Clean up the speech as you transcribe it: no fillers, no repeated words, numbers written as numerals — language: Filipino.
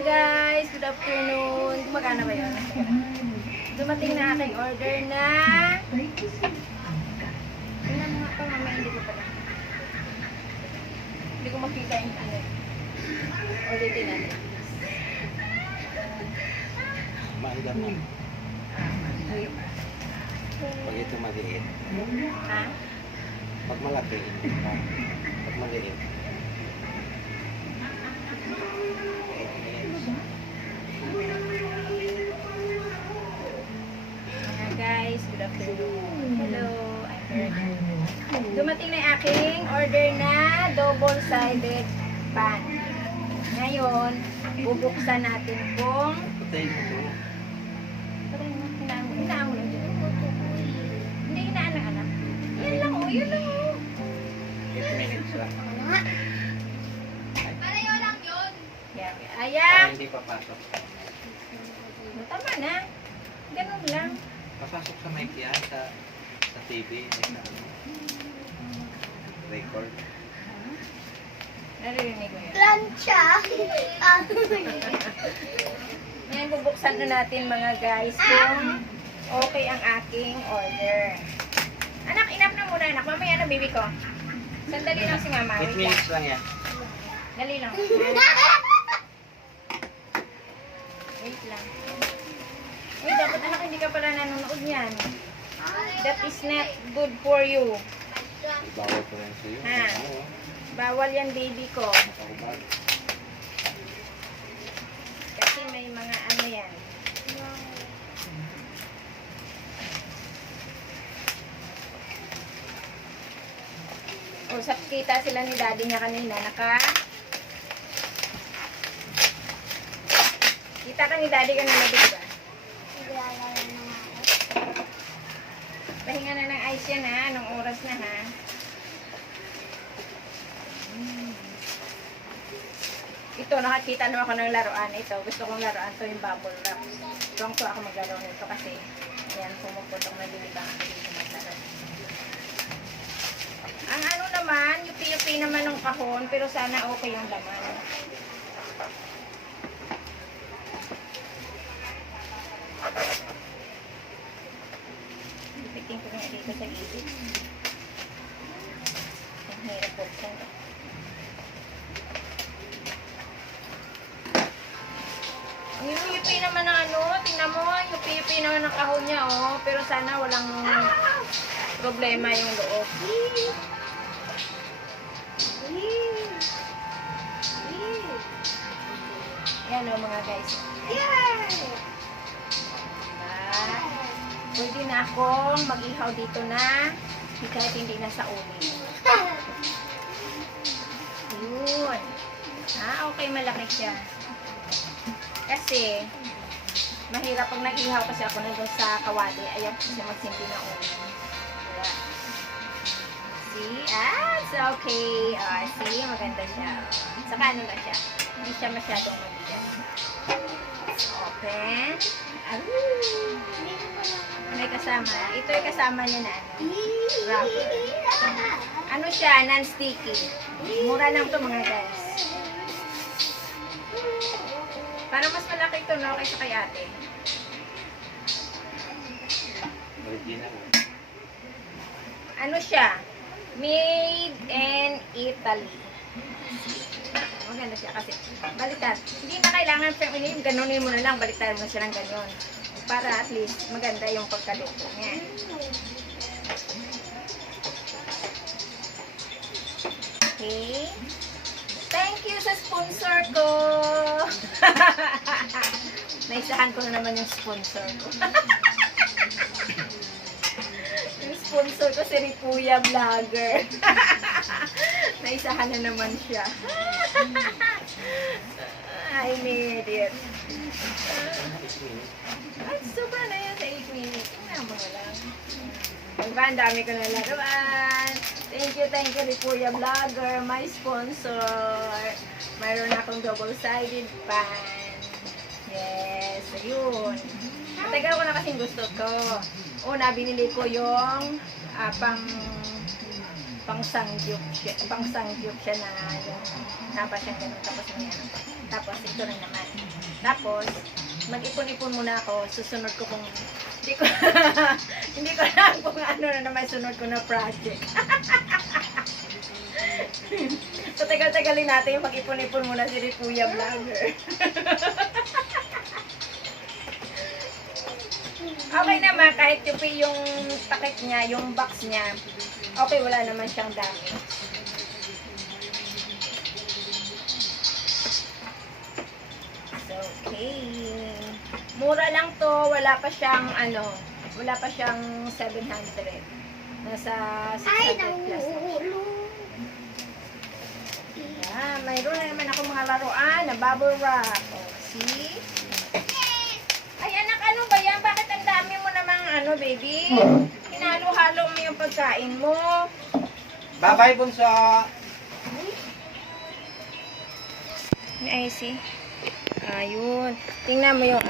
guys, good afternoon. Gumagana ba yun? Dumating na aking order na. Tingnan mo nga pa, mamaya hindi ko pala. Hindi ko makita yung ano. Ulitin natin. Maandar mo. Pag ito maliit. Ha? Pag malaki, pag maliit. Guys, good afternoon. Hello, I'm Bernie. Dumating na yung aking order na double-sided pan. Ngayon, bubuksan natin kung Patay mo ito. Hinaan mo lang dyan. Hindi hinaan ng anak. Yan lang o, yun lang o. 8 minutes lang. Pareho lang yun. Para Ayan. hindi papasok. Tama na. Ganun lang. Papasok sa mic yan, sa TV, sa ano, record. Naririnig mo yun. Plancha. Ngayon, bubuksan na natin mga guys kung okay ang aking order. Anak, enough na muna anak. Mamaya na baby ko. Sandali lang si mama. 8 Wait lang. minutes lang yan. Dali lang. Wait lang. Uy, dapat anak, hindi ka pala nanonood yan. That is not good for you. Bawal ko rin sa'yo. Ha? Ano, Bawal yan baby ko. nakakabag. Kasi may mga ano yan. Usap kita sila ni daddy niya kanina. Kita ka ni daddy kanina, diba? Pahinga na ng ice yan ha. Anong oras na ha? Ito, nakakita naman ako ng laruan. Ito, gusto kong laruan. Ito yung bubble wrap. Tuwang-tuwa ako maglaro nito kasi yan, pumuputong na dilibang ako dito maglaro. Ang ano naman, yupi-yupi naman ng kahon, pero sana okay yung laman. Piting ko nga dito sa gilid. Ang hirap buksan. Ang yupi-yupi naman ng ano, tingnan mo, yupi-yupi naman ng kahon niya, oh. Pero sana walang problema yung loob. Yan o mga guys. Pwede na akong mag-ihaw dito na kahit hindi na sa uling. Yun. Okay, malaki siya. Kasi, mahirap pag nag-ihaw kasi ako nandun sa kawali. Ayaw kasi magsindi na uling. Diba? See? It's okay. See? Maganda siya. Saka ano na siya. Hindi siya masyadong mabigat. Open. May kasama. Ito yung kasama niya na ano. Rubber. Ano siya? Non-sticky. Mura lang to mga guys. Para mas malaki ito no kaysa kay ate. Original. Ano siya? Made in Italy. Maganda siya kasi. Baliktad. Hindi na kailangan yung ganunin mo na lang. Baliktad mo siya ng ganyan. Para at least maganda yung pagkaluto niya. Okay. Thank you sa sponsor ko. Naisahan ko na naman yung sponsor ko. Yung sponsor ko si Ripuya Vlogger. Naisahan na naman siya. I need it. Ay, sobra na yan sa 8 minutes. Tingnan mo lang. Diba, ang dami ko na laruan. Thank you, Ripuya Vlogger, my sponsor. Mayroon akong double-sided pan. Yes, ayun. Matagal ko na kasing gusto to. Una, binili ko yung pang-sangyup siya na yung napa siyang ganun. Tapos ito na naman. Tapos, mag-ipon-ipon muna ako. Susunod ko kung... Hindi ko, hindi ko alam kung ano na naman sunod ko na project. So, tagal-tagalin natin. Mag-ipon-ipon muna si Kuya Vlogger. Okay naman, kahit yung takip niya, yung box niya, okay, wala naman siyang damage. Okay. Mura lang to, wala pa siyang wala pa siyang 700. Nasa 600 plus na siya. Yeah, mayroon na naman ako mga laruan na bubble wrap. Oh, see? Ay, anak, ano ba yan? Bakit ang dami mo namang baby? Hinalo-halo mo yung pagkain mo. Bye-bye, bunso. May IC. Ayun. Tingnan mo yung